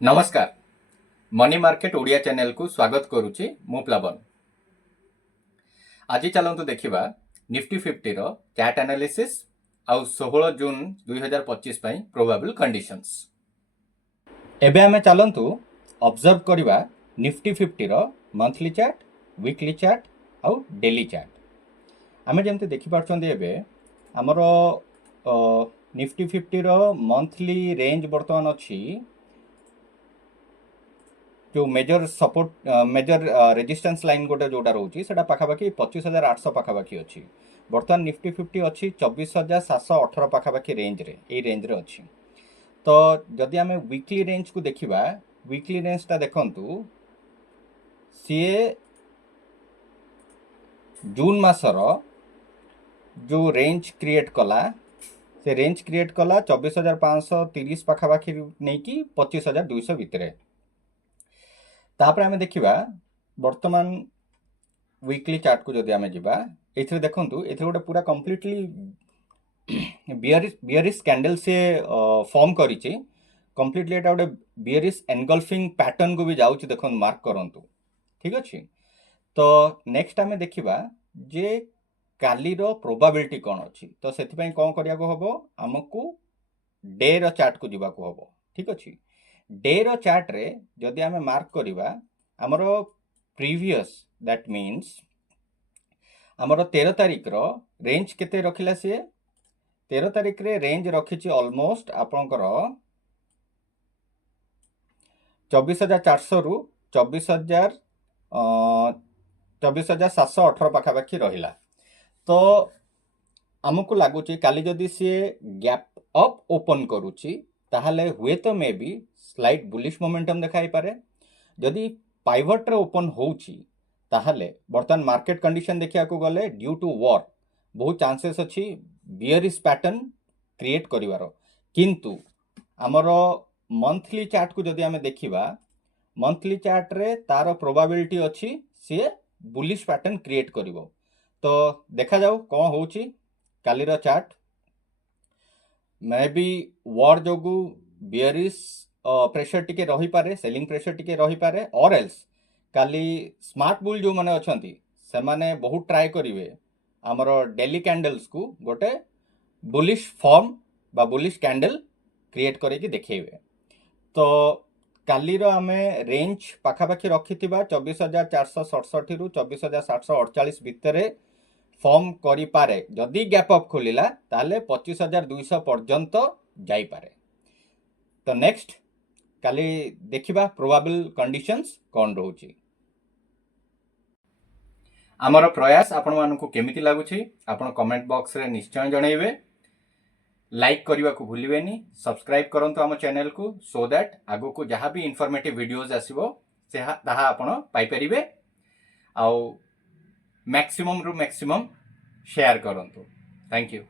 नमस्कार money market Odia channel को स्वागत करुच्ची मु प्लवन। आज चलतु देखा निफ्टी 50 रो चार्ट एनालिसिस आउ 16 जून 2025 प्रोबेबल कंडीशंस। एबे हमें चलतु ऑब्जर्व करवा निफ्टी 50 रो मंथली चार्ट, वीकली चार्ट आउ डेली चार्ट। आमे जेमते देखि पारछन्ते एबे हमरो निफ्टी 50 रो मंथली रेंज वर्तमान अछि जो major support major resistance line गोटे जोटा रोचे से पाखापाखि 25,800 पाखापाखि अच्छी। बर्तमान निफ्टी 50 अच्छी 24,718 पाखापाखि रेंज रे रेंज रे अच्छी। तो जदि आम वीकली रेंज को देखा वीकली रेंजटा देखु सी जून मासर जो रेंज क्रिएट कला से रेंज क्रिएट कला 24,530 पाखापाखि नहीं कि 25,200 भितर। तापर आमे देखिबा वर्तमान वीकली चार्ट को जदि आमे जिबा एथरे देखंतु एथरे गोटे पूरा कंप्लीटली बियरिश कैंडल से फॉर्म करिछि। कंप्लीटली एटा गोटे बियरिश एनगल्फिंग पैटर्न को भी जाउछि देखन मार्क करंतु। ठीक अछि। तो नेक्स्ट आमे देखिबा जे काली रो प्रोबेबिलिटी कोन अछि। तो सेति पय कोन करिया को हबो हमकु डे रो चार्ट को जिबा को हबो। ठीक अछि। डे रो चार्ट रे जदि आमे मार्क करिबा हमरो प्रीवियस दैट मीन्स हमरो 13 तारिख रो रेंज केते रखिला से 13 तारिख रे रेंज रखिछि ऑलमोस्ट आपनकर 24,400 रु 24,718 पाखापाखि रहिला। तो हमको लगुच काली जदि सी गैप अप ओपन करुच्ची ताहले हुए तो may be slight bullish momentum देखाई पारे। जदि पाइवट रे ओपन होउची ताहले बर्तमान मार्केट कंडीशन देखिया को गले ड्यू टू वॉर बहुत चांसेस अछि बियरिश पैटर्न क्रिएट करिवार। किंतु हमरो मंथली चार्ट को जदि हमें देखिबा मंथली चार्ट रे तार प्रोबेबिलिटी अछि सी बुलिश पैटर्न क्रिएट करिवो। तो देखा जाऊ कौन होउची कालीर चार्ट। मे बी वॉर जोगु बियरिश प्रेशर टिके रही पारे, सेलिंग प्रेशर टिके रही पारे, और एल्स काली स्मार्ट बुल जो माने अछंती से माने बहुत ट्राई करिवे हमरो डेली कैंडल्स को गोटे बुलिश फॉर्म बा बुलिश कैंडल क्रिएट करके देखेबे। तो कालीर आमे रेंज पाखापाखि रखिथिबा 24,467 रु 24,748 भितर फॉर्म करि पारे। जदि गैप अप खोलिला ताले 25,200 पर्यंत जाई पारे। तो नेक्स्ट काली देखिबा प्रोबेबल कंडीशंस कोन रहउची। हमर प्रयास आपण मानकु केमिति लागुची आपण कमेंट बॉक्स रे निश्चय जणैबे। लाइक करने को भूलिबेनी, सब्सक्राइब करंतु आम चैनल को सो दैट आगो को जहाँ भी इनफॉर्मेटिव वीडियोस आसीबो से ताहा आपण पाई परिबे। आउ मैक्सिमम रु मैक्सिमम शेयर करंतु। Thank you.